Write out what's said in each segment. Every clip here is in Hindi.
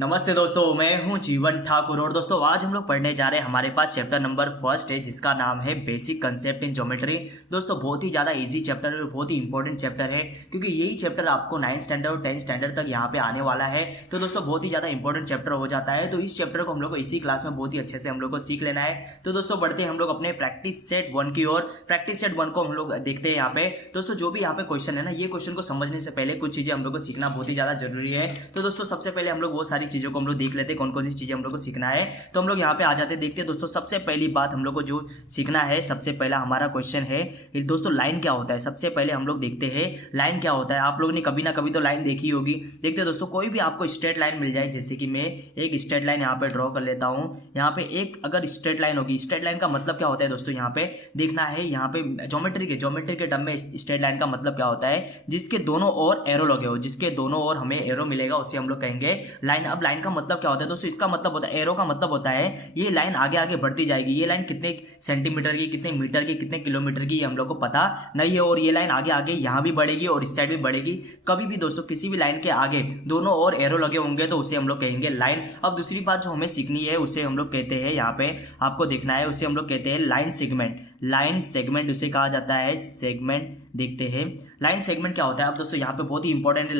नमस्ते दोस्तों, मैं हूं जीवन ठाकुर और दोस्तों आज हम लोग पढ़ने जा रहे हैं। हमारे पास चैप्टर नंबर फर्स्ट है जिसका नाम है बेसिक कंसेप्ट इन ज्योमेट्री। दोस्तों बहुत ही ज़्यादा इजी चैप्टर है और बहुत ही इंपॉर्टेंट चैप्टर है क्योंकि यही चैप्टर आपको 9th स्टैंडर्ड और 10th स्टैंडर्ड तक यहाँ पे आने वाला है। तो दोस्तों बहुत ही ज़्यादा इंपॉर्टेंट चैप्टर हो जाता है। तो इस चैप्टर को हम लोग को इसी क्लास में बहुत ही अच्छे से हम लोग को सीख लेना है। तो दोस्तों बढ़ते हैं हम लोग अपने प्रैक्टिस सेट 1 की ओर। प्रैक्टिस सेट 1 को हम लोग देखते हैं यहाँ पे। दोस्तों जो भी यहाँ पे क्वेश्चन है ना, ये क्वेश्चन को समझने से पहले कुछ चीज़ें हम लोग को सीखना बहुत ही ज़्यादा जरूरी है। तो दोस्तों सबसे पहले हम लोग वो सारी चीज़ों को हम लोग देख लेते हैं, कौन कौन सी चीजें हम लोग को सीखना है। तो हम लोग यहाँ पे आ जाते हैं, देखते हैं दोस्तों। सबसे पहली बात हम लोग को जो सीखना है, सबसे पहला हमारा क्वेश्चन है दोस्तों लाइन क्या होता है। सबसे पहले हम लोग देखते हैं लाइन क्या होता है। आप लोगों ने कभी ना कभी तो लाइन देखी होगी। देखते हैं दोस्तों, कोई भी आपको स्ट्रेट लाइन मिल जाए, जैसे कि मैं एक स्ट्रेट लाइन यहाँ पे ड्रॉ कर लेता हूँ। यहाँ पे एक अगर स्ट्रेट लाइन होगी, स्ट्रेट लाइन का मतलब क्या होता है दोस्तों, यहाँ पे देखना है। यहाँ पे ज्योमेट्री के टर्म में स्ट्रेट लाइन का मतलब क्या होता है, जिसके दोनों ओर एरो लगे हो, जिसके दोनों ओर हमें एरो मिलेगा, उसे हम लोग कहेंगे लाइन। अब लाइन का मतलब क्या होता है दोस्तों, इसका मतलब होता है, एरो का मतलब होता है ये लाइन आगे आगे बढ़ती जाएगी। ये लाइन कितने सेंटीमीटर की, कितने मीटर की, कितने किलोमीटर की, हम लोग को पता नहीं है। और ये लाइन आगे आगे यहाँ भी बढ़ेगी और इस साइड भी बढ़ेगी। कभी भी दोस्तों किसी भी लाइन के आगे दोनों ओर एरो लगे होंगे तो उसे हम लोग कहेंगे लाइन। अब दूसरी बात जो हमें सीखनी है उसे हम लोग कहते हैं, यहाँ पे आपको देखना है, उसे हम लोग कहते हैं लाइन सेगमेंट। लाइन सेगमेंट उसे कहा जाता है, सेगमेंट। देखते हैं लाइन सेगमेंट क्या होता है। अब दोस्तों यहाँ पे बहुत ही इंपॉर्टेंट है,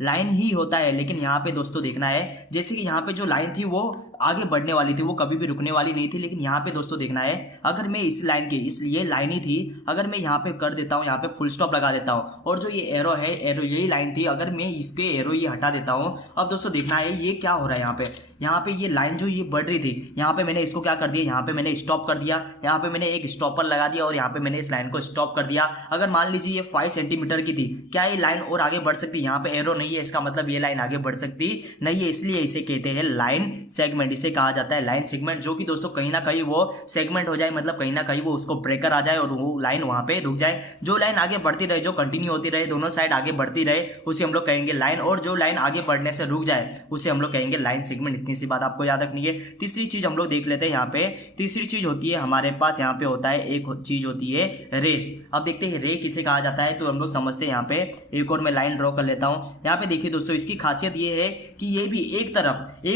लाइन ही होता है, लेकिन यहाँ पे दोस्तों देखना है, जैसे कि यहाँ पे जो लाइन थी वो आगे बढ़ने वाली थी, वो कभी भी रुकने वाली नहीं थी। लेकिन यहाँ पे दोस्तों देखना है, अगर मैं इस लाइन की, ये लाइन ही थी, अगर मैं यहाँ पे कर देता हूँ, यहाँ पे फुल स्टॉप लगा देता हूँ, और जो ये एरो है, एरो यही लाइन थी, अगर मैं इसके एरो ये हटा देता हूँ। अब दोस्तों देखना है ये क्या हो रहा है, यहाँ पे ये लाइन जो ये बढ़ रही थी, यहाँ पे मैंने इसको क्या कर दिया, यहाँ पे मैंने स्टॉप कर दिया, यहाँ पे मैंने एक स्टॉपर लगा दिया और यहाँ पे मैंने इस लाइन को स्टॉप कर दिया। अगर मान लीजिए ये 5 सेंटीमीटर की थी, क्या ये लाइन और आगे बढ़ सकती है? यहाँ पे एरो नहीं है, इसका मतलब ये लाइन आगे बढ़ सकती नहीं है, इसलिए इसे कहते हैं लाइन सेगमेंट। इसे कहा जाता है लाइन सेगमेंट, जो कि दोस्तों कहीं ना कहीं वो सेगमेंट हो जाए, मतलब कहीं ना कहीं वो उसको ब्रेकर आ जाए और वो लाइन वहां पे रुक जाए। जो लाइन आगे बढ़ती रहे, जो कंटिन्यू होती रहे, दोनों साइड आगे बढ़ती रहे, उसे हम लोग कहेंगे लाइन। और जो लाइन आगे बढ़ने से रुक जाए उसे हम लोग कहेंगे लाइन सेगमेंट। इतनी सी बात आपको याद रखनी है। तीसरी चीज हम लोग देख लेते हैं यहाँ पे। तीसरी चीज होती है हमारे पास, यहाँ पे होता है, एक चीज होती है रेस। अब देखते हैं रे किसे कहा जाता है, तो हम लोग समझते हैं। यहाँ पे एक और मैं लाइन ड्रॉ कर लेता हूँ। यहाँ पे देखिए दोस्तों, इसकी खासियत ये है कि ये भी एक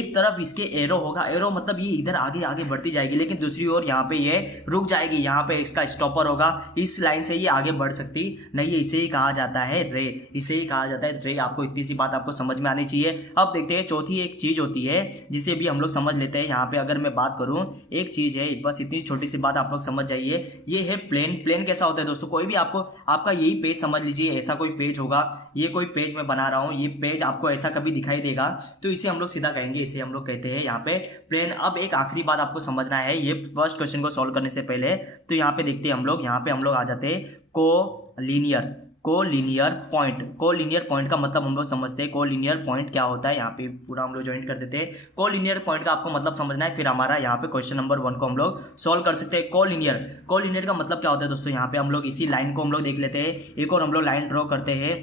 तरफ इसके एरो होगा। एरो मतलब ये इधर आगे आगे बढ़ती जाएगी, लेकिन दूसरी ओर यहाँ पे ये रुक जाएगी। यहाँ पे इसका स्टॉपर होगा, इस लाइन से ये आगे बढ़ सकती नहीं है। इसे ही कहा जाता है रे, इसे ही कहा जाता है रे। आपको इतनी सी बात आपको समझ में आनी चाहिए। अब देखते हैं चौथी एक चीज होती है जिसे भी हम लोग समझ लेते हैं। यहाँ पे अगर मैं बात करूं, एक चीज है, बस इतनी छोटी सी बात आप लोग समझ जाइए, ये है प्लेन। प्लेन कैसा होता है दोस्तों, कोई भी आपका यही पेज समझ लीजिए, ऐसा कोई पेज होगा, ये कोई पेज मैं बना रहा हूं, ये पेज आपको ऐसा कभी दिखाई देगा तो इसे हम लोग सीधा कहेंगे, इसे हम लोग कहते हैं यहाँ पे प्लेन। अब एक आखिरी बात आपको समझना है, ये फर्स्ट क्वेश्चन को सॉल्व करने से पहले, तो यहाँ पे देखते हैं हम लोग, यहाँ पे हम लोग आ जाते हैं कोलिनियर पॉइंट का मतलब हम लोग समझते हैं। कोलिनियर पॉइंट क्या होता है, यहाँ पे पूरा हम लोग ज्वाइन कर देते हैं। कोलिनियर पॉइंट का आपको मतलब समझना है, फिर हमारा यहाँ पे क्वेश्चन नंबर 1 को हम लोग सॉल्व कर सकते हैं। कोलिनियर का मतलब क्या होता है दोस्तों, यहाँ पे हम लोग इसी लाइन को हम लोग देख लेते हैं। एक और हम लोग लाइन ड्रॉ करते हैं,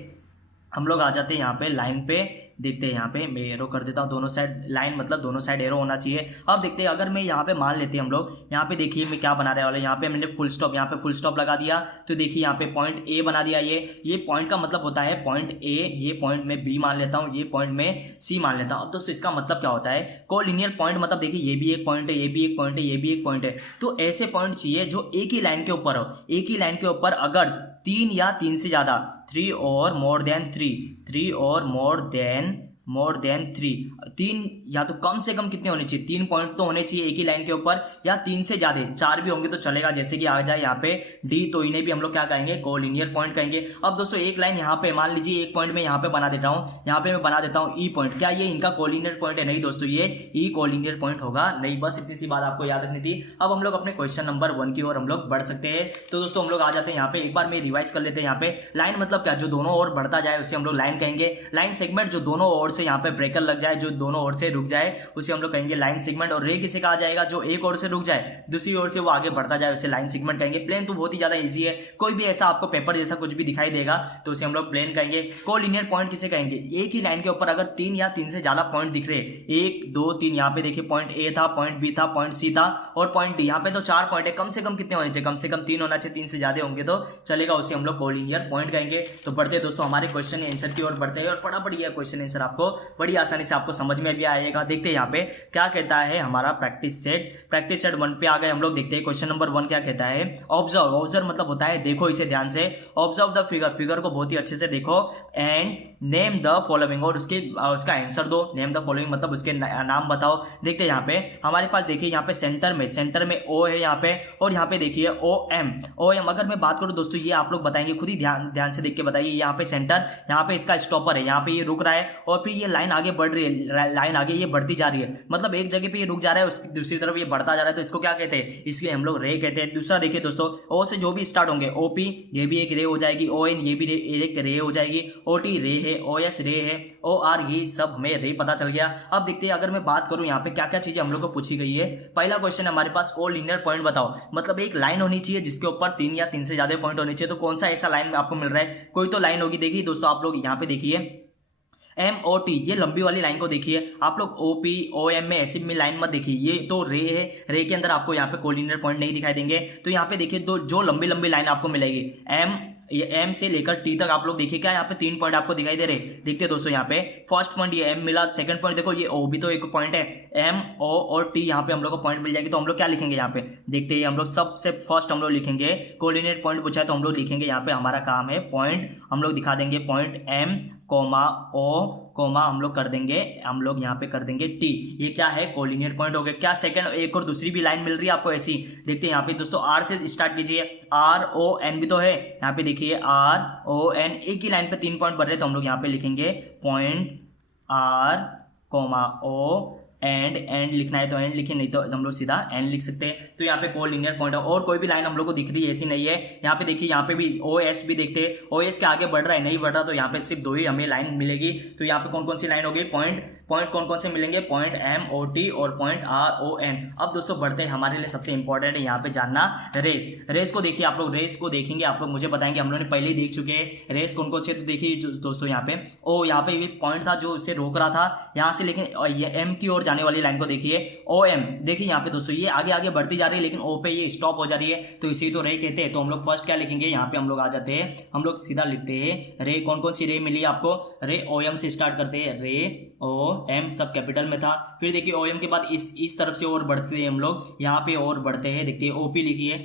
हम लोग आ जाते हैं यहाँ पे लाइन पे। देखते हैं यहाँ पे मैं एरो कर देता हूँ, दोनों साइड लाइन मतलब दोनों साइड एरो होना चाहिए। अब देखते हैं, अगर मैं यहाँ पे मान लेते हैं हम लोग, यहाँ पे देखिए मैं क्या बना रहे वाले, यहाँ पे मैंने फुल स्टॉप, यहाँ पे फुल स्टॉप लगा दिया, तो देखिए यहाँ पे पॉइंट ए बना दिया। ये पॉइंट का मतलब होता है पॉइंट ए, ये पॉइंट में बी मान लेता हूँ, ये पॉइंट में सी मान लेता हूँ। अब दोस्तों इसका मतलब क्या होता है, कोलिनियर पॉइंट मतलब देखिए ये भी एक पॉइंट है, ये भी एक पॉइंट है, ये भी एक पॉइंट है। तो ऐसे पॉइंट चाहिए जो एक ही लाइन के ऊपर हो, एक ही लाइन के ऊपर अगर 3 या 3 से ज्यादा, 3 और मोर देन 3 3 या तो कम से कम कितने होने चाहिए, 3 पॉइंट तो होने चाहिए एक ही लाइन के ऊपर, या 3 से ज्यादा, 4 भी होंगे तो चलेगा। जैसे कि आ जाए यहाँ पे डी, तो इन्हें भी हम लोग क्या कहेंगे, कोलिनियर पॉइंट कहेंगे। अब दोस्तों एक लाइन यहाँ पे मान लीजिए, एक पॉइंट में यहाँ पे बना देता हूँ, यहाँ पे मैं बना देता हूँ ई पॉइंट, क्या ये इनका कोलिनियर पॉइंट है? नहीं दोस्तों, ये ई कोलिनियर पॉइंट होगा नहीं। बस इतनी सी बात आपको याद रखनी थी। अब हम लोग अपने क्वेश्चन नंबर 1 की ओर हम लोग बढ़ सकते हैं। तो दोस्तों हम लोग आ जाते हैं यहाँ पे, एक बार में रिवाइज कर लेते हैं। यहाँ पे लाइन मतलब क्या, जो दोनों ओर बढ़ता जाए उसे हम लोग लाइन कहेंगे। लाइन सेगमेंट जो दोनों ओर से यहाँ पे ब्रेकर लग जाए, जो दोनों ओर से रुक जाए, उसे हम लोग कहेंगे लाइन सेगमेंट। और रे किसे कहा जाएगा, जो एक ओर से रुक जाए, दूसरी ओर से वो आगे बढ़ता जाए, उसे लाइन सेगमेंट कहेंगे। प्लेन तो बहुत ही ज्यादा इजी है, कोई भी ऐसा आपको पेपर जैसा कुछ भी दिखाई देगा तो उसे हम लोग प्लेन कहेंगे। कोलिनियर पॉइंट किसे कहेंगे, एक ही लाइन के ऊपर अगर 3 या 3 से ज्यादा पॉइंट दिख रहे, 1 2 3, यहाँ पे देखिए पॉइंट ए था, पॉइंट बी था, पॉइंट सी था और पॉइंट डी। यहाँ पे तो 4 पॉइंट है, कम से कम कितने होने चाहिए, कम से कम 3 होना चाहिए, 3 से ज्यादा होंगे तो चलेगा, उसे हम लोग कोलिनियर पॉइंट कहेंगे। तो बढ़ते दोस्तों हमारे क्वेश्चन आंसर की ओर बढ़ते हैं और फटाफट यह क्वेश्चन आंसर आपको तो बड़ी आसानी से आपको समझ में भी आएगा। देखते हैं यहाँ पे क्या कहता है हमारा प्रैक्टिस सेट 1 पे आ गए हम लोग। देखते हैं क्वेश्चन नंबर 1 क्या कहता है। ऑब्जर्व मतलब होता है देखो इसे ध्यान से। ऑब्जर्व द फिगर को बहुत ही अच्छे से देखो एंड नेम द फॉलोइंग, और उसका आंसर दो। नेम द फॉलोइंग मतलब उसके नाम बताओ। देखते हैं यहाँ पे हमारे पास देखिए यहाँ पे सेंटर में ओ है यहाँ पे, और यहाँ पे देखिए ओ एम। अगर मैं बात करूँ दोस्तों, ये आप लोग बताएंगे, खुद ही ध्यान से देख के बताइए। यहाँ पे सेंटर, यहाँ पे इसका स्टॉपर है, यहाँ पे ये रुक रहा है और फिर ये लाइन आगे बढ़ रही है, लाइन आगे ये बढ़ती जा रही है, मतलब एक जगह पे ये रुक जा रहा है, दूसरी तरफ ये बढ़ता जा रहा है, तो इसको क्या कहते हैं, इसलिए हम लोग रे कहते हैं। दूसरा देखिए दोस्तों, ओ से जो भी स्टार्ट होंगे, ओपी ये भी एक रे हो जाएगी, ओ एन ये भी एक रे हो जाएगी, ओ टी रे है, ओ एस रे है, ओ आर ये सब हमें रे पता चल गया। अब देखते हैं अगर मैं बात करूं यहाँ पे क्या क्या चीजें हम लोग को पूछी गई है। पहला क्वेश्चन हमारे पास कोलिनियर पॉइंट बताओ, मतलब एक लाइन होनी चाहिए जिसके ऊपर 3 या 3 से ज्यादा पॉइंट होने चाहिए। तो कौन सा ऐसा लाइन आपको मिल रहा है, कोई तो लाइन होगी। देखिए दोस्तों आप लोग यहाँ पे देखिए MOT, ये लंबी वाली लाइन को देखिए आप लोग। OP OM में ऐसी में लाइन मत देखिए, ये तो रे है, रे के अंदर आपको यहाँ पे कोलिनियर पॉइंट नहीं दिखाई देंगे। तो यहाँ पे देखिए जो लंबी लाइन आपको मिलेगी एम से लेकर टी तक, आप लोग देखिए क्या यहाँ पे 3 पॉइंट आपको दिखाई दे रहे। देखते हैं दोस्तों यहाँ पे फर्स्ट पॉइंट ये एम मिला, सेकंड पॉइंट देखो ये ओ भी तो एक पॉइंट है, एम ओ और टी यहाँ पे हम लोग को पॉइंट मिल जाएगी। तो हम लोग क्या लिखेंगे यहाँ पे, देखते हैं हम लोग सबसे फर्स्ट हम लोग लिखेंगे कोऑर्डिनेट पॉइंट पूछा है तो हम लोग लिखेंगे यहाँ पे, हमारा काम है पॉइंट, हम लोग दिखा देंगे पॉइंट एम कोमा ओ कोमा हम लोग कर देंगे, हम लोग यहाँ पे कर देंगे टी। ये क्या है, कोलिनियर पॉइंट हो गया। क्या सेकंड एक और दूसरी भी लाइन मिल रही है आपको ऐसी, देखते हैं यहाँ पे दोस्तों आर से स्टार्ट कीजिए, आर ओ एन भी तो है, यहाँ पे देखिए आर ओ एन, एक ही लाइन पे 3 पॉइंट बढ़ रहे, तो हम लोग यहाँ पे लिखेंगे point R comma O and लिखना है तो एंड लिखे, नहीं तो हम लोग सीधा एंड लिख सकते हैं। तो यहाँ पे कोलिनियर पॉइंट है। और कोई भी लाइन हम लोग को दिख रही है ऐसी नहीं है। यहाँ पे देखिए यहाँ पे भी OS भी देखते हैं, OS के आगे बढ़ रहा है नहीं बढ़ रहा, तो यहाँ पे सिर्फ 2 ही हमें लाइन मिलेगी। तो यहाँ पे कौन कौन सी लाइन होगी, पॉइंट कौन कौन से मिलेंगे, पॉइंट MOT और पॉइंट RON। अब दोस्तों बढ़ते हैं, हमारे लिए सबसे इंपॉर्टेंट है यहाँ पे जानना रेस को देखिए आप लोग, रेस को देखेंगे आप लोग, मुझे बताएंगे, हम लोग ने पहले ही देख चुके हैं रेस कौन कौन से। तो देखिए दोस्तों यहाँ पे यहाँ पे भी पॉइंट था जो उसे रोक रहा था यहाँ से, लेकिन ये M की ओर जाने वाली लाइन को देखिए OM, देखिए यहाँ पे दोस्तों ये आगे बढ़ती जा रही है, लेकिन O पे ये स्टॉप हो जा रही है, तो इसी तो रे कहते हैं। तो हम लोग फर्स्ट क्या लिखेंगे, यहाँ पे हम लोग आ जाते हैं, हम लोग सीधा लिखते हैं रे। कौन कौन सी रे मिली आपको, रे OM से स्टार्ट करते हैं, रे OM सब कैपिटल में था। फिर देखिए OM के बाद इस तरफ से और बढ़ते हैं हम लोग, यहाँ पे और बढ़ते हैं, देखते हैं OP लिखिए,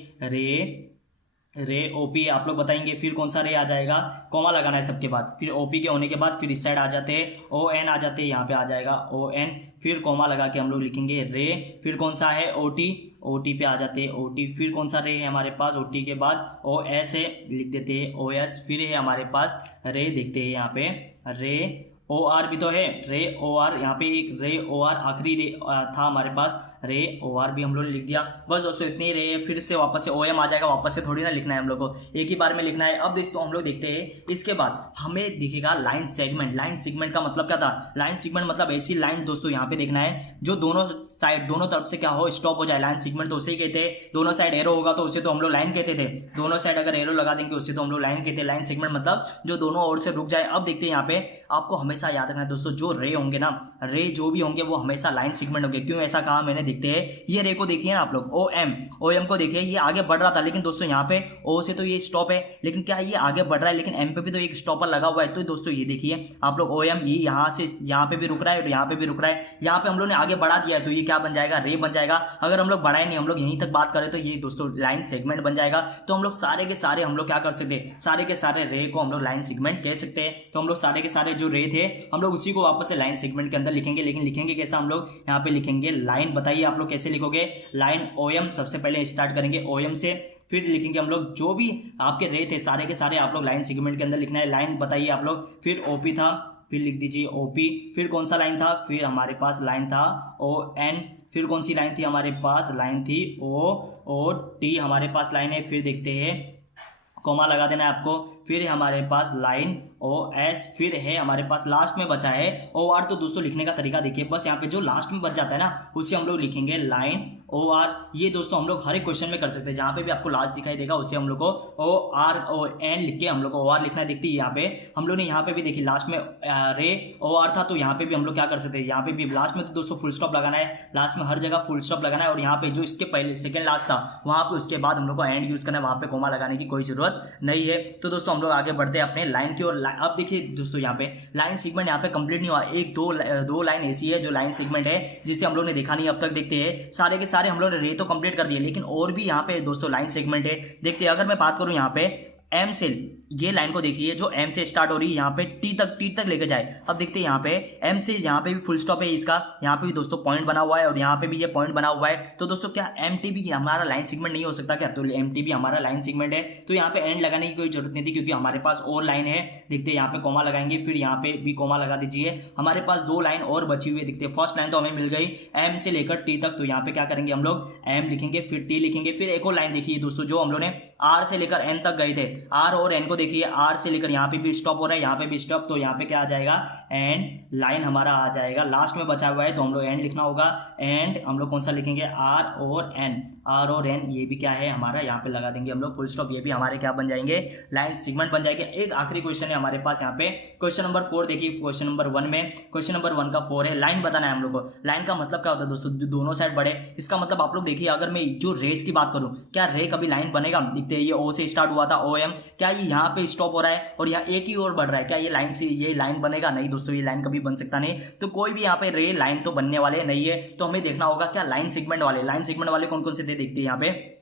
रे OP आप लोग बताएंगे। फिर कौन सा रे आ जाएगा, कॉमा लगाना है सबके बाद, फिर OP के होने के बाद फिर इस साइड आ जाते हैं ON आ जाते हैं, यहाँ पे आ जाएगा ON, फिर कॉमा लगा के हम लोग लिखेंगे रे। फिर कौन सा है OT पे आ जाते हैं OT। फिर कौन सा रे है हमारे पास, OT के बाद OS है, लिख देते हैं OS। फिर है हमारे पास रे, देखते हैं यहाँ पे रे OR भी तो है, रे OR, यहाँ पे एक रे OR आखिरी रे था हमारे पास, रे OR भी हम लोग ने लिख दिया। बस दोस्तों इतनी ही रे, फिर से वापस से OM आ जाएगा, वापस से थोड़ी ना लिखना है हम लोग को, एक ही बार में लिखना है। अब दोस्तों हम लोग देखते हैं इसके बाद हमें दिखेगा लाइन सेगमेंट। लाइन सेगमेंट का मतलब क्या था, लाइन सेगमेंट मतलब ऐसी लाइन दोस्तों यहाँ पे देखना है जो दोनों साइड दोनों तरफ से क्या हो, स्टॉप हो जाए। लाइन सेगमेंट तो उसे कहते हैं, दोनों साइड एरो होगा तो उसे तो हम लोग लाइन कहते थे, दोनों साइड अगर एरो लगा देंगे उससे तो हम लोग लाइन कहते हैं। लाइन सेगमेंट मतलब जो दोनों ओर से रुक जाए। अब देखते हैं यहाँ पे आपको हमेशा याद रखना है दोस्तों, जो रे होंगे ना, रे जो भी होंगे वो हमेशा लाइन सेगमेंट होंगे। क्यों ऐसा कहा मैंने, देखते हैं ये रे को देखिए ना आप लोग, OM को देखिए, ये आगे बढ़ रहा था, लेकिन दोस्तों यहाँ पे O से तो ये स्टॉप है, लेकिन क्या ये आगे बढ़ रहा है, लेकिन M पे भी तो एक स्टॉपर लगा हुआ है। तो दोस्तों ये देखिए आप लोग OM, ये यहाँ से यहाँ पे भी रुक रहा है और यहाँ पे भी रुक रहा है, यहाँ पे हम लोग ने आगे बढ़ा दिया है, तो ये क्या बन जाएगा, रे बन जाएगा। अगर हम लोग बढ़ाए नहीं, हम लोग यहीं तक बात करें तो ये दोस्तों लाइन सेगमेंट बन जाएगा। तो हम लोग सारे के सारे हम लोग क्या कर सकते हैं, सारे के सारे रे को हम लोग लाइन सेगमेंट कह सकते हैं। तो हम लोग सारे के सारे जो रे थे हम लोग उसी को वापस से लाइन सेगमेंट के अंदर लिखेंगे, लेकिन लिखेंगे कैसा, हम लोग यहाँ पे लिखेंगे लाइन। बताइए आप लोग कैसे लिखोगे, लाइन OM सबसे पहले स्टार्ट करेंगे OM से, फिर लिखेंगे हम लोग जो भी आपके रे थे सारे के सारे आप लोग लाइन सेगमेंट के अंदर लिखना है। लाइन बताइए आप लोग, फिर OP था, फिर लिख दीजिए OP। फिर कौन सा लाइन था, फिर हमारे पास लाइन था ON। फिर कौन सी लाइन थी हमारे पास, लाइन थी OT हमारे पास लाइन है। फिर देखते हैं, कॉमा लगा देना है आपको। फिर है हमारे पास लाइन OS। फिर है हमारे पास लास्ट में बचा है OR। तो दोस्तों लिखने का तरीका देखिए, बस यहाँ पे जो लास्ट में बच जाता है ना उसे हम लोग लिखेंगे लाइन OR, ये दोस्तों हम लोग हर एक क्वेश्चन में कर सकते हैं। जहाँ पे भी आपको लास्ट दिखाई देगा उसे हम लोग को OR लिख के हम लोग को OR लिखना है। देखते हैं यहाँ पे हम लोग ने यहाँ पे भी देखिए लास्ट में रे OR था, तो यहाँ पे भी हम लोग क्या कर सकते हैं, यहाँ पे भी लास्ट में तो दोस्तों फुल स्टॉप लगाना है, लास्ट में हर जगह फुल स्टॉप लगाना है, और यहाँ पे जो इसके पहले सेकंड लास्ट था वहाँ पे उसके बाद हम लोग को एंड यूज करना है, वहाँ पे कोमा लगाने की कोई जरूरत नहीं है। तो दोस्तों हम लोग आगे बढ़ते हैं अपने लाइन की ओर। अब देखिए दोस्तों यहाँ पे लाइन सेगमेंट यहाँ पे कंप्लीट नहीं हुआ, एक दो लाइन ऐसी है जो लाइन सेगमेंट है जिसे हम लोग ने देखा नहीं अब तक। देखते हैं सारे के सारे हम लोग ने रे तो कंप्लीट कर दिए, लेकिन और भी यहाँ पे दोस्तों लाइन सेगमेंट है। देखते हैं अगर मैं बात करूँ यहाँ पे एम से, ये लाइन को देखिए जो एम से स्टार्ट हो रही है यहाँ पे टी तक लेकर जाए। अब देखते हैं यहाँ पे एम से यहाँ पे भी फुल स्टॉप है इसका, यहाँ पे भी दोस्तों पॉइंट बना हुआ है और यहाँ पे भी ये पॉइंट बना हुआ है। तो दोस्तों क्या एम टी भी हमारा लाइन सेगमेंट नहीं हो सकता क्या? तो एम टी भी हमारा लाइन सेगमेंट है, तो यहाँ पे एंड लगाने की कोई जरूरत नहीं थी क्योंकि हमारे पास और लाइन है। देखते हैं यहाँ पे कोमा लगाएंगे, फिर यहाँ पे भी कोमा लगा दीजिए। हमारे पास दो लाइन और बची हुई है। देखते हैं फर्स्ट लाइन तो हमें मिल गई एम से लेकर टी तक, तो यहाँ पे क्या करेंगे हम लोग एम लिखेंगे, फिर टी लिखेंगे, फिर एक और लाइन देखिए दोस्तों जो हम लोग ने आर से लेकर एन तक गए थे, आर और एन को देखिए आर से लेकर यहाँ पे भी स्टॉप हो रहा है, यहाँ पे भी स्टॉप, तो यहाँ पे क्या आ जाएगा एंड लाइन हमारा आ जाएगा। लास्ट में बचा हुआ है तो हम लोग एंड लिखना होगा, एंड हम लोग कौन सा लिखेंगे आर और एन, आर और एन, ये भी क्या है हमारा यहाँ पे लगा देंगे हम लोग फुल स्टॉप, ये भी हमारे क्या बन जाएंगे लाइन सेगमेंट बन जाएंगे। एक आखिरी क्वेश्चन है हमारे पास यहाँ पे क्वेश्चन नंबर 4। देखिए क्वेश्चन नंबर 1 में, क्वेश्चन नंबर 1 का 4 है, लाइन बताना है हम लोग को। लाइन का मतलब क्या होता है दोस्तों, जो दोनों साइड बढ़े, इसका मतलब आप लोग देखिए अगर मैं जो रेस की बात करूं, क्या रे कभी लाइन बनेगा? देखते हैं ये ओ से स्टार्ट हुआ था OM, क्या ये यहाँ पे स्टॉप हो रहा है और यहाँ एक ही ओर बढ़ रहा है, क्या ये लाइन से ये लाइन बनेगा? नहीं दोस्तों, ये लाइन कभी बन सकता नहीं। तो कोई भी यहाँ पे रे लाइन तो बनने वाले नहीं है, तो हमें देखना होगा क्या लाइन सेगमेंट वाले कौन कौन से थे। देखते हैं यहाँ पे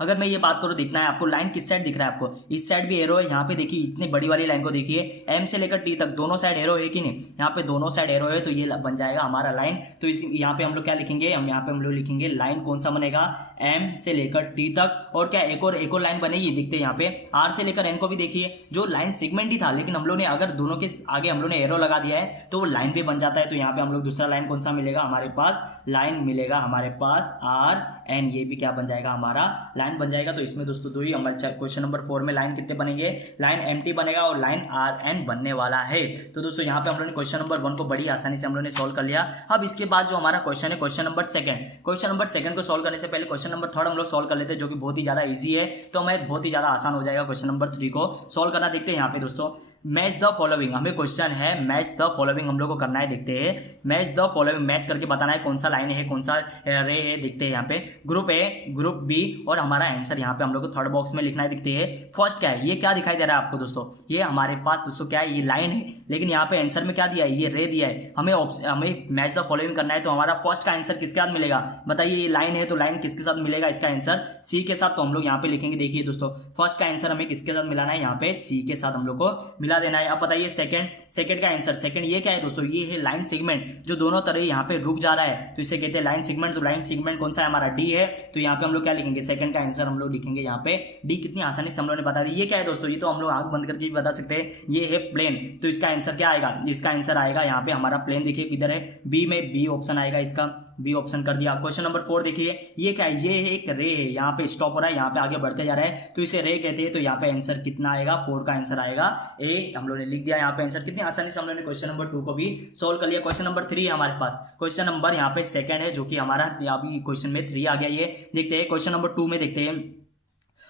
अगर मैं ये बात करूँ, दिखना है आपको लाइन किस साइड दिख रहा है आपको, इस साइड भी एरो है। यहाँ पे देखिए इतनी बड़ी वाली लाइन को देखिए एम से लेकर टी तक दोनों साइड एरो है कि नहीं, यहाँ पे दोनों साइड एरो है, तो ये बन जाएगा हमारा लाइन। तो इस यहाँ पे हम लोग क्या लिखेंगे, यहाँ पे हम लोग लिखेंगे लाइन कौन सा बनेगा एम से लेकर टी तक, और क्या एक और लाइन बनेगी। देखते हैं यहाँ पे आर से लेकर एन को भी देखिए जो लाइन सेगमेंट ही था, लेकिन हम लोग ने अगर दोनों के आगे हम लोग ने एरो लगा दिया है तो वो लाइन भी बन जाता है। तो यहाँ पे हम लोग दूसरा लाइन कौन सा मिलेगा, हमारे पास लाइन मिलेगा हमारे पास आर एन, ये भी क्या बन जाएगा हमारा लाइन बन जाएगा। तो इसमें दोस्तों दो ही हमारे क्वेश्चन नंबर 4 में लाइन कितने बनेंगे, लाइन एमटी बनेगा और लाइन आर एन बनने वाला है। तो दोस्तों यहाँ पे हम लोगों ने क्वेश्चन नंबर 1 को बड़ी आसानी से हम लोगों ने सॉल्व कर लिया। अब इसके बाद जो हमारा क्वेश्चन है क्वेश्चन नंबर 2, क्वेश्चन नंबर 2 को सॉल्व करने से पहले क्वेश्चन नंबर 3 हम लोग सॉल्व कर लेते हैं, जो कि बहुत ही ज्यादा ईजी है, तो हमें बहुत ही ज्यादा आसान हो जाएगा क्वेश्चन नंबर 3 को सॉल्व करना। देखते हैं यहाँ पे दोस्तों मैच द फॉलोइंग, हमें क्वेश्चन है मैच द फॉलोइंग हम लोग को करना है। देखते हैं मैच द फॉलोइंग, मैच करके बताना है कौन सा लाइन है कौन सा रे है। देखते हैं यहाँ पे ग्रुप ए ग्रुप बी और हमारा आंसर यहाँ पे हम लोग को थर्ड बॉक्स में लिखना है। देखते हैं फर्स्ट क्या है, ये क्या दिखाई दे रहा है आपको दोस्तों, ये हमारे पास दोस्तों क्या है, ये लाइन है, लेकिन यहाँ पे आंसर में क्या दिया है, ये रे दिया है। हमें मैच द फॉलोइंग करना है, तो हमारा फर्स्ट का आंसर किसके साथ मिलेगा बताइए, ये लाइन है तो लाइन किसके साथ मिलेगा, इसका आंसर सी के साथ। तो हम लोग यहाँ पे लिखेंगे, देखिए दोस्तों फर्स्ट का आंसर हमें किसके साथ मिलाना है, यहाँ पे सी के साथ हम लोग को मिला देना है। अब बताइए सेकंड का आंसर, सेकंड ये क्या है दोस्तों, ये है लाइन सेगमेंट जो दोनों तरह यहाँ पे रुक जा रहा है, तो इसे कहते हैं लाइन सेगमेंट। तो लाइन सेगमेंट कौन सा है हमारा, डी है। तो यहाँ पे हम लोग क्या लिखेंगे, सेकंड का आंसर हम लोग लिखेंगे यहाँ पे डी। कितनी आसानी से हम लोगों ने बता दी। ये क्या है दोस्तों, ये तो हम लोग आंख बंद करके भी बता सकते हैं, ये है प्लेन। तो इसका आंसर क्या आएगा, इसका आंसर आएगा यहाँ पे हमारा प्लेन। देखिए किधर है, बी में, बी ऑप्शन आएगा इसका, बी ऑप्शन कर दिया। क्वेश्चन नंबर 4 देखिए ये क्या है, ये एक रे है, यहाँ पे स्टॉप हो रहा है, यहाँ पे आगे बढ़ते जा रहा है, तो इसे रे कहते हैं। तो यहाँ पे आंसर कितना आएगा, 4 का आंसर आएगा ए, हम लोगों ने लिख दिया यहाँ पे आंसर। कितनी आसानी से हम लोगों ने क्वेश्चन नंबर 2 को भी सोल्व कर लिया। क्वेश्चन नंबर 3 है हमारे पास, क्वेश्चन नंबर यहाँ पे 2 है, जो कि हमारा अभी क्वेश्चन में 3 आ गया। ये देखते हैं क्वेश्चन नंबर 2 में देखते हैं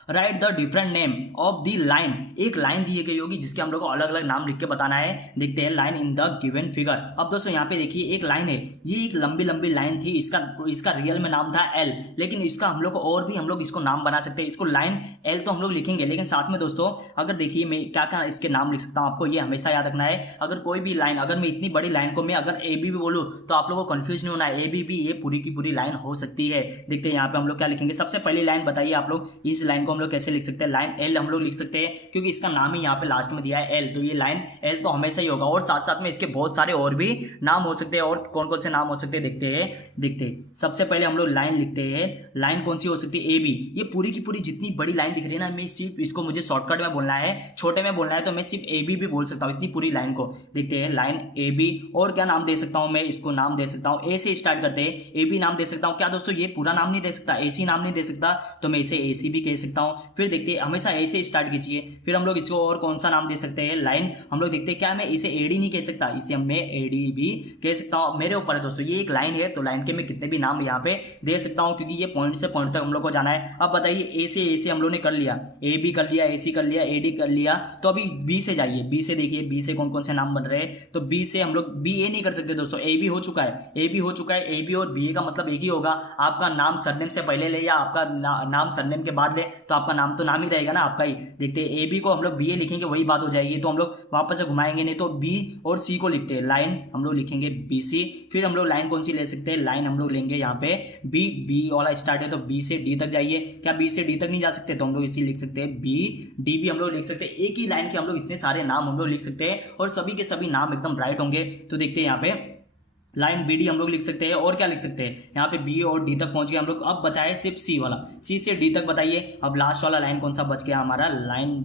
right the different name of the line, एक लाइन दी गई होगी जिसके हम लोग को अलग अलग नाम लिख के बताना है। देखते हैं line in the given figure. अब दोस्तों यहाँ पे देखिए एक लाइन है, ये एक लंबी लंबी लाइन थी, इसका रियल में नाम था एल, लेकिन इसका हम लोग को और भी हम लोग इसको नाम बना सकते हैं। इसको लाइन एल तो हम लोग लिखेंगे, लेकिन साथ में दोस्तों अगर देखिए मैं क्या क्या इसके नाम लिख सकता हूँ, आपको ये हमेशा याद रखना है। अगर कोई भी लाइन, अगर मैं इतनी बड़ी लाइन को मैं अगर ए बी भी बोलूँ तो आप लोगों को कंफ्यूज नहीं होना है, ए बी भी ये पूरी की पूरी लाइन हो सकती है। देखते हैं यहाँ पे हम लोग क्या लिखेंगे। सबसे पहली लाइन बताइए आप लोग, इस लाइन को हम लोग कैसे लिख सकते हैं, लाइन एल हम लोग लिख सकते हैं, क्योंकि इसका नाम ही यहाँ पे लास्ट में दिया है एल, तो ये लाइन एल तो हमेशा ही होगा। और साथ साथ में इसके बहुत सारे और भी नाम हो सकते हैं, और कौन कौन से नाम हो सकते हैं देखते हैं। सबसे पहले हम लोग लाइन लिखते हैं, लाइन कौन सी हो सकती है, ए बी। ये पूरी की पूरी जितनी बड़ी लाइन दिख रही है ना, मैं सिर्फ इसको मुझे शॉर्टकट में बोलना है, छोटे में बोलना है, तो मैं सिर्फ ए बी भी बोल सकता हूँ इतनी पूरी लाइन को। देखते हैं लाइन ए बी। और क्या नाम दे सकता हूँ मैं, इसको नाम दे सकता हूँ ए से स्टार्ट करते हैं, ए बी नाम दे सकता हूँ। क्या दोस्तों ये पूरा नाम नहीं दे सकता, ए सी नाम नहीं दे सकता, तो मैं इसे ए सी भी कह सकता हूँ। हूँ। फिर देखते हैं, हमेशा ए से स्टार्ट कीजिए। फिर हम लोग इसको और कौन सा नाम दे सकते हैं, लाइन। हम लोग देखते हैं क्या मैं इसे एडी नहीं कह सकता, इसे मैं एडी भी कह सकता हूँ। मेरे ऊपर है दोस्तों, ये एक लाइन है तो लाइन के मैं कितने भी नाम यहाँ पे दे सकता हूँ, क्योंकि ये पॉइंट से पॉइंट तक हम लोग को जाना है। अब बताइए, ए से हम लोग ने कर लिया, ए बी कर लिया, ए सी कर लिया, ए डी कर लिया, तो अभी बी से जाइए। बी से देखिए, बी से कौन कौन से नाम बन रहे हैं। तो बी से हम लोग बी ए नहीं कर सकते दोस्तों, ए बी हो चुका है, ए बी हो चुका है। ए बी और बी ए का मतलब एक ही होगा, आपका नाम सरनेम से पहले ले या आपका नाम सरनेम के बाद ले, तो आपका नाम तो नाम ही रहेगा ना आपका ही। देखते हैं, ए बी को हम लोग बी ए लिखेंगे, वही बात हो जाएगी, तो हम लोग वापस से घुमाएंगे नहीं, तो बी और सी को लिखते हैं, लाइन हम लोग लिखेंगे बी सी। फिर हम लोग लाइन कौन सी ले सकते हैं, लाइन हम लोग लेंगे यहाँ पे बी वाला स्टार्ट है तो बी से डी तक जाइए। क्या बी से डी तक नहीं जा सकते, तो हम लोग इसी लिख सकते हैं बी डी भी हम लोग लिख सकते हैं। एक ही लाइन के हम लोग इतने सारे नाम हम लोग लिख सकते हैं और सभी के सभी नाम एकदम राइट होंगे। तो देखते हैं यहाँ पे लाइन बी डी हम लोग लिख सकते हैं, और क्या लिख सकते हैं, यहाँ पे बी और डी तक पहुंच गए हम लोग। अब बचा है सिर्फ सी वाला, सी से डी तक बताइए। अब लास्ट वाला लाइन कौन सा बच गया हमारा, लाइन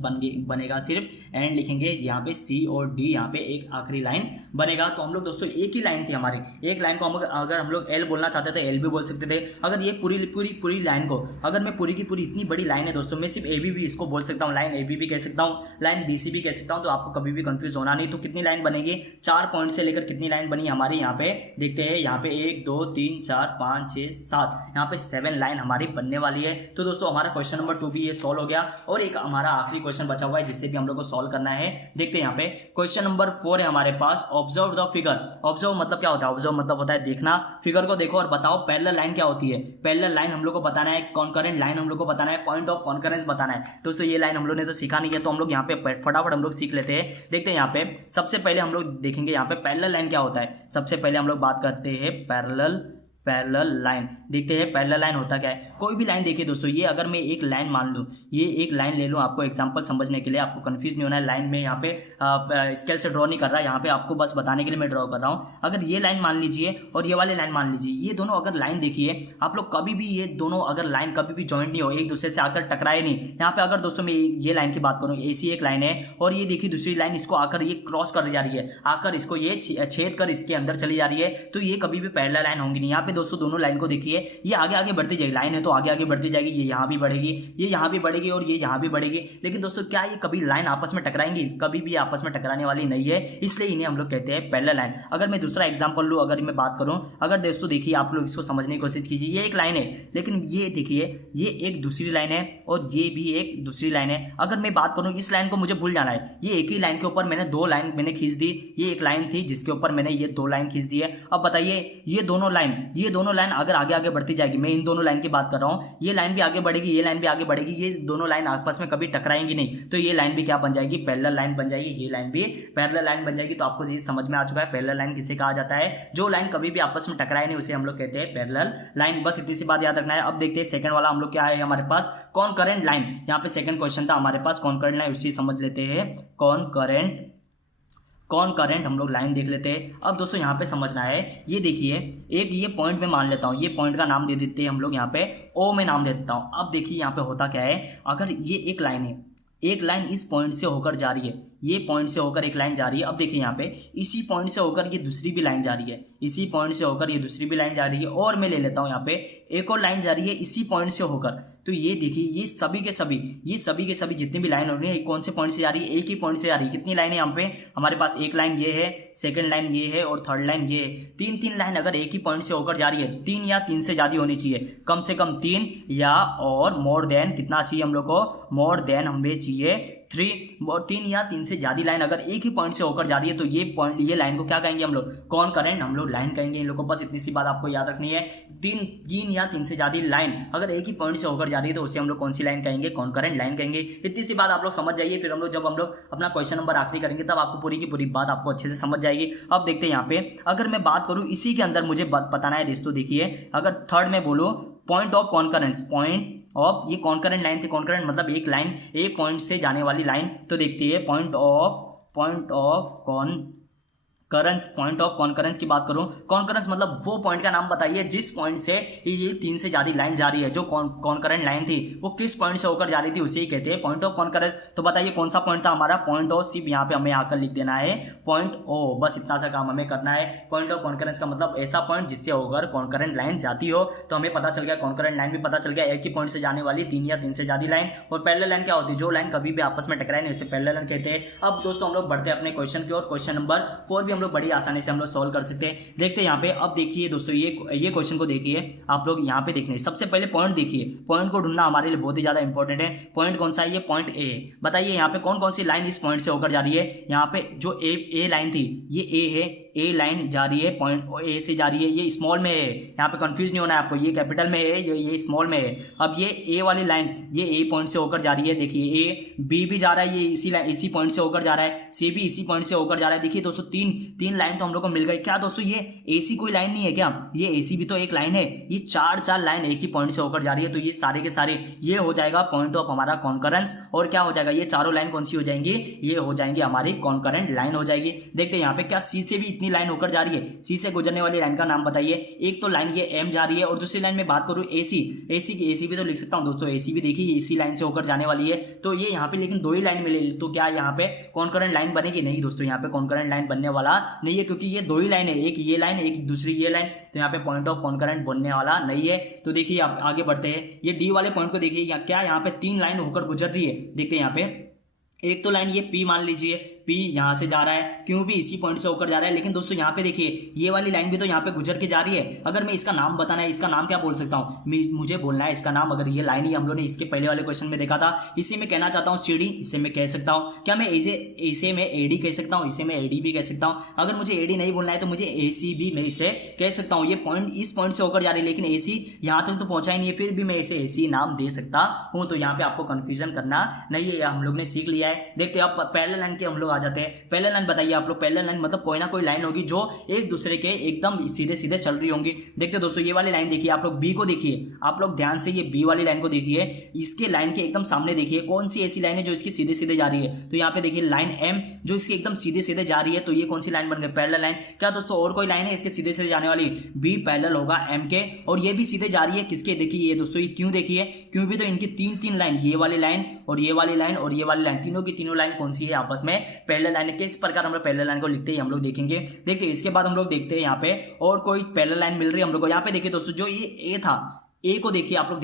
बनेगा सिर्फ एंड लिखेंगे यहाँ पे सी और डी, यहाँ पे एक आखिरी लाइन बनेगा। तो हम लोग दोस्तों एक ही लाइन थी हमारी, एक लाइन को हम अगर हम लोग एल बोलना चाहते थे एल भी बोल सकते थे। अगर ये पूरी लाइन को अगर मैं पूरी की पूरी इतनी बड़ी लाइन है दोस्तों, मैं सिर्फ ए बी भी इसको बोल सकता हूँ, लाइन ए बी भी कह सकता हूँ, लाइन बी सी भी कह सकता हूँ, तो आपको कभी भी कंफ्यूज होना नहीं। तो कितनी लाइन बनेगी, 4 पॉइंट से लेकर कितनी लाइन बनी हमारी, यहाँ पे देखते हैं। यहाँ पे 1 2 3 4 5 6 7, यहाँ पे 7 लाइन हमारी बनने वाली है। तो दोस्तों हमारा क्वेश्चन नंबर 2 भी ये सॉल्व हो गया, और एक हमारा आखिरी क्वेश्चन बचा हुआ है जिससे भी हम लोग को सॉल्व करना है। देखते हैं यहाँ पे क्वेश्चन नंबर 4 है हमारे पास, ऑब्जर्व द फिगर। ऑब्जर्व मतलब क्या होता है, ऑब्जर्व मतलब होता है देखना। फिगर को देखो और बताओ पैरेलल लाइन क्या होती है। पैरेलल लाइन हम लोग को बताना है, कॉन्करेंट लाइन हम लोग को बताना है, पॉइंट ऑफ कॉन्करेंस बताना है। दोस्तों ये लाइन हम लोग ने तो सीखा नहीं है, तो हम लोग यहाँ पे फटाफट हम लोग सीख लेते हैं। देखते हैं यहाँ पे सबसे पहले हम लोग देखेंगे यहाँ पे पैरेलल लाइन क्या होता है। सबसे पहले हम लोग बात करते हैं पैरेलल लाइन। देखते हैं पैरेलल लाइन होता क्या है। कोई भी लाइन देखिए दोस्तों, ये अगर मैं एक लाइन मान लूँ, ये एक लाइन ले लूँ, आपको एग्जांपल समझने के लिए, आपको कंफ्यूज नहीं होना है। लाइन में यहाँ पे स्केल से ड्रॉ नहीं कर रहा, यहाँ पे आपको बस बताने के लिए मैं ड्रॉ कर रहा हूँ। अगर ये लाइन मान लीजिए और ये वाली लाइन मान लीजिए, ये दोनों अगर लाइन देखिए आप लोग, कभी भी ये दोनों अगर लाइन कभी भी ज्वाइंट नहीं हो, एक दूसरे से आकर टकराए नहीं। यहाँ पे अगर दोस्तों मैं ये लाइन की बात करूँ, ऐसी एक लाइन है और ये देखिए दूसरी लाइन इसको आकर ये क्रॉस कर जा रही है, आकर इसको ये छेद कर इसके अंदर चली जा रही है, तो ये कभी भी पैरेलल लाइन होंगी नहीं। यहाँ पे दोस्तों दोनों लाइन को देखिए, ये आगे आगे बढ़ती जाएगी, लाइन है तो आगे आगे बढ़ती जाएगी, ये यहाँ भी बढ़ेगी, ये यहाँ भी बढ़ेगी और ये यहाँ भी बढ़ेगी। लेकिन दोस्तों क्या ये कभी लाइन आपस में टकराएंगी, कभी भी आपस में टकराने वाली नहीं है, इसलिए इन्हें हम लोग कहते हैं पैरेलल लाइन। अगर मैं दूसरा एग्जांपल लूँ, अगर मैं बात करूँ, अगर दोस्तों देखिए आप लोग इसको समझने की कोशिश कीजिए, ये एक लाइन है, लेकिन ये देखिए ये एक दूसरी लाइन है और ये भी एक दूसरी लाइन है। अगर मैं बात करूँ, इस लाइन को मुझे भूल जाना है, ये एक ही लाइन के ऊपर मैंने 2 लाइन मैंने खींच दी, ये एक लाइन थी जिसके ऊपर मैंने ये 2 लाइन खींच दी है। अब बताइए ये दोनों लाइन अगर आगे आगे बढ़ती जाएगी, मैं इन दोनों लाइन की बात कर रहा हूँ, ये लाइन भी आगे बढ़ेगी, ये लाइन भी आगे बढ़ेगी, ये दोनों लाइन आपस में कभी टकराएंगी नहीं, तो ये लाइन भी क्या बन जाएगी, पैरेलल लाइन बन जाएगी, ये लाइन भी पैरेलल लाइन बन जाएगी। तो आपको ये समझ में आ चुका है पैरेलल लाइन किसे कहा जाता है, जो लाइन कभी भी आपस में टकराए नहीं उसे हम लोग कहते हैं पैरेलल लाइन। बस इतनी सी बात याद रखना है। अब देखते हैं सेकंड वाला हम लोग क्या है हमारे पास, कॉन्करेंट लाइन। यहाँ पे सेकंड क्वेश्चन था हमारे पास कॉन्करेंट लाइन, उसी समझ लेते हैं। कॉन्करेंट हम लोग लाइन देख लेते हैं। अब दोस्तों यहाँ पे समझना है, ये देखिए एक ये पॉइंट में मान लेता हूँ, ये पॉइंट का नाम दे देते हैं हम लोग, यहाँ पे ओ में नाम दे देता हूँ। अब देखिए यहाँ पे होता क्या है, अगर ये एक लाइन है, एक लाइन इस पॉइंट से होकर जा रही है, ये पॉइंट से होकर एक लाइन जा रही है। अब देखिए यहाँ पे इसी पॉइंट से होकर ये दूसरी भी लाइन जा रही है, इसी पॉइंट से होकर ये दूसरी भी लाइन जा रही है, और मैं ले लेता हूँ यहाँ पे एक और लाइन जा रही है इसी पॉइंट से होकर। तो ये देखिए ये सभी के सभी जितनी भी लाइन हो रही है कौन से पॉइंट से जा रही है, एक ही पॉइंट से जा रही है। कितनी लाइन है यहाँ पे हमारे पास, एक लाइन ये है, सेकंड लाइन ये है और थर्ड लाइन ये है। 3 लाइन अगर एक ही पॉइंट से होकर जा रही है, 3 या 3 से ज़्यादा होनी चाहिए, कम से कम 3 या और मोर देन कितना चाहिए हम लोग को, मोर देन हमें चाहिए 3 और 3 या 3 से ज़्यादा लाइन अगर एक ही पॉइंट से होकर जा रही है, तो ये लाइन को क्या कहेंगे हम लोग, कॉन्करेंट हम लोग लाइन कहेंगे। इन लोगों को बस इतनी सी बात आपको याद रखनी है। 3 या 3 से ज़्यादा लाइन अगर एक ही पॉइंट से होकर जा रही है तो उसे हम लोग कौन सी लाइन कहेंगे, कॉन्करेंट लाइन कहेंगे। इतनी सी बात आप लोग समझ जाइए, फिर जब हम लोग अपना क्वेश्चन नंबर आखिरी करेंगे तब आपको पूरी की पूरी बात आपको अच्छे से समझ जाएगी। अब देखते हैं यहाँ पे, अगर मैं बात करूँ इसी के अंदर मुझे बताना है दोस्तों, देखिए अगर थर्ड में बोलो point of concurrence, point of, ये कॉन्करेंट लाइन थी, कॉन्करेंट मतलब एक लाइन एक पॉइंट से जाने वाली लाइन। तो देखते हैं point of करंस, point of concurrence की बात करूं, कॉन्करेंस मतलब वो पॉइंट का नाम बताइए जिस पॉइंट से ये 3 से ज्यादा लाइन जा रही है। जो कॉन्करेंट लाइन थी वो किस पॉइंट से होकर जा रही थी उसे ही कहते हैं पॉइंट ऑफ कॉन्करेंस। तो बताइए कौन सा पॉइंट था हमारा, पॉइंट ओ। सिर्फ यहाँ पे हमें आकर लिख देना है पॉइंट ओ, बस इतना सा काम हमें करना है। पॉइंट ऑफ कॉन्करेंस का मतलब ऐसा पॉइंट जिससे होकर कॉन्करेंट लाइन जाती हो। तो हमें पता चल गया कॉन्करेंट लाइन भी पता चल गया, एक ही पॉइंट से जाने वाली 3 या 3 से ज्यादा लाइन। और पैरेलल लाइन क्या होती है, जो लाइन कभी भी आपस में टकराए नहीं उसे पैरेलल लाइन कहते हैं। अब दोस्तों हम लोग बढ़ते हैं अपने क्वेश्चन की ओर। क्वेश्चन नंबर 4 भी हम लोग बड़ी आसानी से हम लोग सॉल्व कर सकते हैं। देखते हैं यहाँ पे। अब देखिए दोस्तों ये क्वेश्चन को देखिए आप लोग यहाँ पे देखने, सबसे पहले पॉइंट देखिए, पॉइंट को ढूंढना हमारे लिए बहुत ही ज्यादा इंपॉर्टेंट है। पॉइंट कौन सा है, ये पॉइंट ए। बताइए यहाँ पे कौन कौन सी लाइन इस पॉइंट से होकर जा रही है। यहाँ पे जो ए लाइन थी ये ए है, ए लाइन जा रही है पॉइंट ए से जा रही है, ये स्मॉल में है। यहाँ पे कंफ्यूज नहीं होना है आपको, ये कैपिटल में है, ये स्मॉल में है। अब ये ए वाली लाइन ये ए पॉइंट से होकर जा रही है। देखिए ए बी भी जा रहा है, ये इसी पॉइंट से होकर जा रहा है, सी भी इसी पॉइंट से होकर जा रहा है। देखिए दोस्तों तीन लाइन तो हम लोग को मिल गई। क्या दोस्तों ये एसी कोई लाइन नहीं है क्या, ये एसी भी तो एक लाइन है। ये चार लाइन एक ही पॉइंट से होकर जा रही है। तो ये सारे के सारे ये हो जाएगा पॉइंट ऑफ हमारा कॉन्करेंस। और क्या हो जाएगा, ये चारों लाइन कौन सी हो जाएंगी, ये हो जाएंगी हमारी कॉन्करेंट लाइन हो जाएगी। देखते हैं यहाँ पे क्या सी से भी इतनी लाइन होकर जा रही है, सी से गुजरने वाली लाइन का नाम बताइए। एक तो लाइन ये एम जा रही है और दूसरी लाइन में बात करूं एसी भी तो लिख सकता हूं दोस्तों। एसी भी देखिए इसी लाइन से होकर जाने वाली है। तो ये यहाँ पे लेकिन 2 ही लाइन मिले, तो क्या यहाँ पे कॉन्करेंट लाइन बनेगी, नहीं दोस्तों यहाँ पे कॉन्करेंट लाइन बनने वाला नहीं है, क्योंकि ये 2 ही लाइन है, एक ये लाइन एक दूसरी ये लाइन। तो यहाँ पे पॉइंट ऑफ कॉन्करेंट बनने वाला नहीं है। तो देखिए आप आगे बढ़ते हैं, ये डी वाले पॉइंट को देखिए, क्या यहाँ पे 3 लाइन होकर गुजर रही है। देखते हैं यहाँ पे एक तो लाइन ये पी मान लीजिए, पी यहाँ से जा रहा है, क्यों भी इसी पॉइंट से होकर जा रहा है। लेकिन दोस्तों यहाँ पे देखिए ये वाली लाइन भी तो यहाँ पे गुजर के जा रही है। अगर मैं इसका नाम बताना है, इसका नाम क्या बोल सकता हूँ, मुझे बोलना है इसका नाम। अगर ये लाइन ही हम लोगों ने इसके पहले वाले क्वेश्चन में देखा था, इसे मैं कहना चाहता हूँ सीडी, इसे मैं कह सकता हूँ। क्या मैं इसे मैं एडी कह सकता हूँ, इसे मैं एडी भी कह सकता हूँ। अगर मुझे एडी नहीं बोलना है तो मुझे एसी भी मैं इसे कह सकता हूँ। ये पॉइंट इस पॉइंट से होकर जा रही है, लेकिन एसी यहाँ तक तो पहुंचा ही नहीं है, फिर भी मैं इसे एसी नाम दे सकता हूँ। तो यहाँ पे आपको कंफ्यूजन करना नहीं है, हम लोग ने सीख लिया है। देखते हैं अब पैरेलल लाइन के हम लोग आ जाते हैं। पैरेलल लाइन बताइए आप लोग, पैरेलल लाइन मतलब कोई ना कोई लाइन होगी जो एक दूसरे के एकदम सीधे सीधे चल रही होंगी। देखते हैं दोस्तों ये वाली लाइन देखिए, आप लोग बी को देखिए, आप लोग ध्यान से ये बी वाली लाइन को देखिए, इसके लाइन के एकदम सामने देखिए कौन सी ऐसी लाइन है जो इसकी सीधे सीधे जा रही है। तो यहाँ पे देखिए लाइन एम जो इसके एकदम सीधे सीधे जा रही है। तो ये कौन सी लाइन बन गई, पैरेलल लाइन। क्या दोस्तों और कोई लाइन है इसके सीधे सीधे जाने वाली, बी पैरेलल होगा एम के, और ये भी सीधे जा रही है किसके, देखिए ये दोस्तों ये क्यों देखिए, क्यों भी तो इनकी 3 लाइन, ये वाली लाइन और ये वाली लाइन और ये वाली लाइन, तीनों की तीनों लाइन कौन सी है आपस में पैरेलल लाइन। किस प्रकार हम लोग पैरेलल लाइन को लिखते हैं हम लोग देखेंगे। देखते हैं इसके बाद हम लोग देखते हैं यहाँ पे और कोई पैरेलल लाइन मिल रही है हम लोग को। यहाँ पे देखिए दोस्तों जो ये ए था, ए को देखिए आप लोग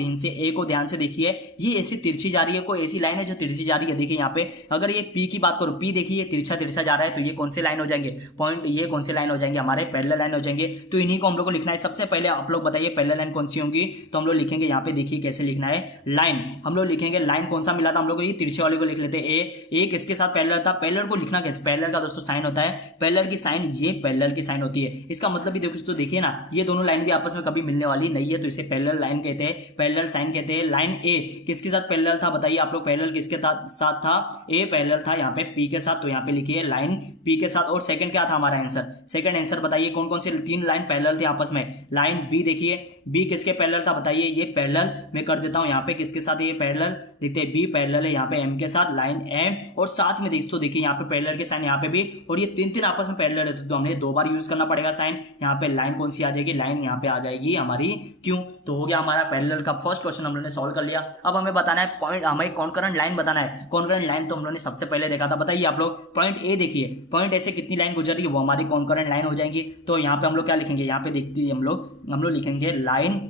ध्यान से देखिए, ये ऐसी तिरछी जा रही है, कोई ऐसी लाइन है जो तिरछी जा रही है। देखिए यहाँ पे अगर ये पी की बात करूँ, पी देखिए ये तिरछा तिरछा जा रहा है, तो ये कौन से लाइन हो जाएंगे पॉइंट, ये कौन से लाइन हो जाएंगे हमारे पैरेलल लाइन हो जाएंगे। तो इन्हीं को हम लोग को लिखना है। सबसे पहले आप लोग बताइए पैरेलल लाइन कौन सी होंगी। तो हम लोग लिखेंगे यहाँ पे, देखिए कैसे लिखना है, लाइन हम लोग लिखेंगे। लाइन कौन सा मिला था हम लोग को, ये तिरछे वाले को लिख लेते हैं ए किसके साथ पैरेलल था। पैरेलल को लिखना कैसे, पैरेलल का दोस्तों साइन होता है, पैरेलल की साइन, ये पैरेलल की साइन होती है। इसका मतलब भी देखो तो देखिए ना, ये दोनों लाइन भी आपस में कभी मिलने वाली नहीं है, तो इसे पैरेलल लाइन कहते हैं, पैरेलल साइन कहते हैं। लाइन ए किसके साथ पैरेलल था बताइए आप लोग, पैरेलल किसके साथ था, ए पैरेलल था यहाँ पे पी के साथ। तो यहाँ पे लिखिए लाइन पी के साथ। और सेकंड क्या था हमारा आंसर, सेकंड आंसर बताइए कौन कौन से 3 लाइन पैरेलल थे आपस में। लाइन बी देखिए, बी किसके पैरेलल था बताइए, ये पैरेलल मैं कर देता हूँ यहाँ पे किसके साथ है, ये पैरेलल देखते हैं, बी पैरेलल है यहाँ पे एम के साथ, लाइन एम। और साथ में दोस्तों देखिए यहाँ पे पैरेलल के साइन यहाँ पे भी, और ये 3 आपस में पैरेलल है, तो हमने 2 बार यूज करना पड़ेगा साइन। यहाँ पे लाइन कौन सी आ जाएगी, लाइन यहाँ पे आ जाएगी हमारी क्यों। तो हो गया हमारा पैरेलल का फर्स्ट क्वेश्चन हम लोगों ने सॉल्व कर लिया। अब हमें बताना है पॉइंट, हमें कॉन्करेंट लाइन बताना है। कॉन्करेंट लाइन तो हम लोगों ने सबसे पहले देखा था। बताइए आप लोग पॉइंट ए देखिए, पॉइंट ए से कितनी लाइन गुजर रही है, वो हमारी कॉन्करेंट लाइन हो जाएंगी। तो यहाँ पे हम लोग क्या लिखेंगे, यहाँ पे देखते हैं हम लोग लिखेंगे लाइन,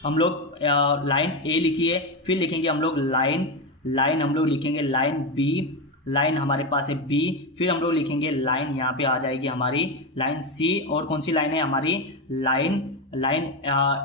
हम लोग लाइन ए लिखिए, फिर लिखेंगे हम लोग लाइन हम लोग लिखेंगे लाइन बी, लाइन हमारे पास है बी, फिर हम लोग लिखेंगे लाइन यहाँ पे आ जाएगी हमारी लाइन सी। और कौन सी लाइन है हमारी, लाइन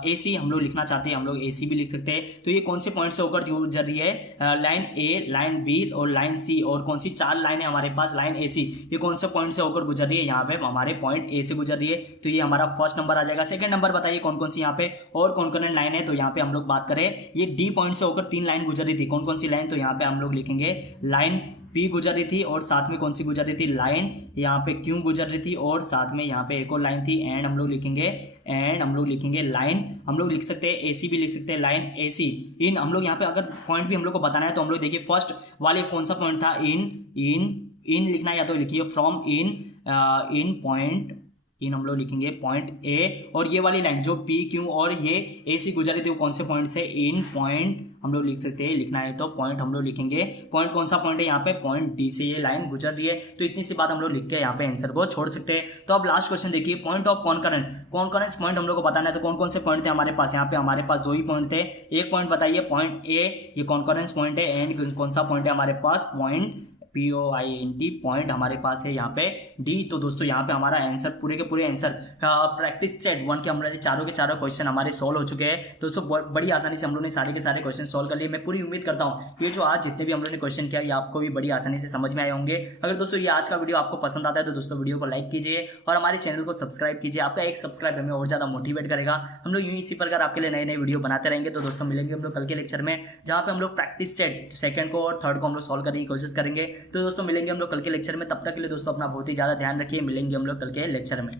ए सी हम लोग लिखना चाहते हैं, हम लोग ए सी भी लिख सकते हैं। तो ये कौन से पॉइंट से होकर गुजर रही है, लाइन ए, लाइन बी और लाइन सी। और कौन सी 4 लाइन है हमारे पास, लाइन ए सी, ये कौन से पॉइंट से होकर गुजर रही है, यहाँ पे हमारे पॉइंट ए से गुजर रही है। तो ये हमारा फर्स्ट नंबर आ जाएगा। सेकंड नंबर बताइए कौन कौन सी यहाँ पे और कॉन्करेंट लाइन है। तो यहाँ पे हम लोग बात करें, ये डी पॉइंट से होकर 3 लाइन गुजर रही थी, कौन कौन सी लाइन। तो यहाँ पे हम लोग लिखेंगे लाइन पी गुजर रही थी, और साथ में कौन सी गुजर रही थी, लाइन यहाँ पे क्यों गुजर रही थी, और साथ में यहाँ पे एक और लाइन थी। एंड हम लोग लिखेंगे लाइन, हम लोग लिख सकते हैं एसी भी लिख सकते हैं, लाइन एसी। इन हम लोग यहाँ पे अगर पॉइंट भी हम लोग को बताना है तो हम लोग देखिए फर्स्ट वाले कौन सा पॉइंट था, इन लिखना है, या तो लिखिए from in in point in हम लोग लिखेंगे पॉइंट ए, और ये वाली लाइन जो पी क्यू और ये ए सी गुजरी थी वो कौन से पॉइंट से, इन पॉइंट हम लोग लिख सकते हैं। लिखना है तो पॉइंट हम लोग लिखेंगे, पॉइंट कौन सा पॉइंट है यहाँ पे, पॉइंट डी से ये लाइन गुजर रही है। तो इतनी सी बात हम लोग लिख के यहाँ पे आंसर को छोड़ सकते हैं। तो अब लास्ट क्वेश्चन देखिए, point of concurrence. Concurrence point हम लोग को बताना है, तो कौन कौन से पॉइंट थे हमारे पास, यहाँ पे हमारे पास 2 ही पॉइंट थे। एक पॉइंट बताइए पॉइंट ए, ये कॉन्करेंस पॉइंट है, एंड कौन सा पॉइंट है हमारे पास, पॉइंट POINT पॉइंट हमारे पास है यहाँ पे डी। तो दोस्तों यहाँ पे हमारा आंसर पूरे के पूरे आंसर प्रैक्टिस सेट 1 के हमारे चारों के चारों क्वेश्चन हमारे सॉल्व हो चुके हैं। दोस्तों बड़ी आसानी से हम लोगों ने सारे के सारे क्वेश्चन सॉल्व कर लिए। मैं पूरी उम्मीद करता हूँ ये जो आज जितने भी हम लोगों ने क्वेश्चन किया ये आपको भी बड़ी आसानी से समझ में आए होंगे। अगर दोस्तों ये आज का वीडियो आपको पसंद आता है तो दोस्तों वीडियो को लाइक कीजिए और हमारे चैनल को सब्सक्राइब कीजिए। आपका एक सब्सक्राइब हमें और ज़्यादा मोटिवेट करेगा। हम लोग यूं इसी प्रकार आपके लिए नए नए वीडियो बनाते रहेंगे। तो दोस्तों मिलेंगे हम लोग कल के लेक्चर में, जहाँ पे हम लोग प्रैक्टिस सेट सेकंड को और थर्ड को हम लोग सॉल्व करने की कोशिश करेंगे। तो दोस्तों मिलेंगे हम लोग कल के लेक्चर में। तब तक के लिए दोस्तों अपना बहुत ही ज़्यादा ध्यान रखिए। मिलेंगे हम लोग कल के लेक्चर में।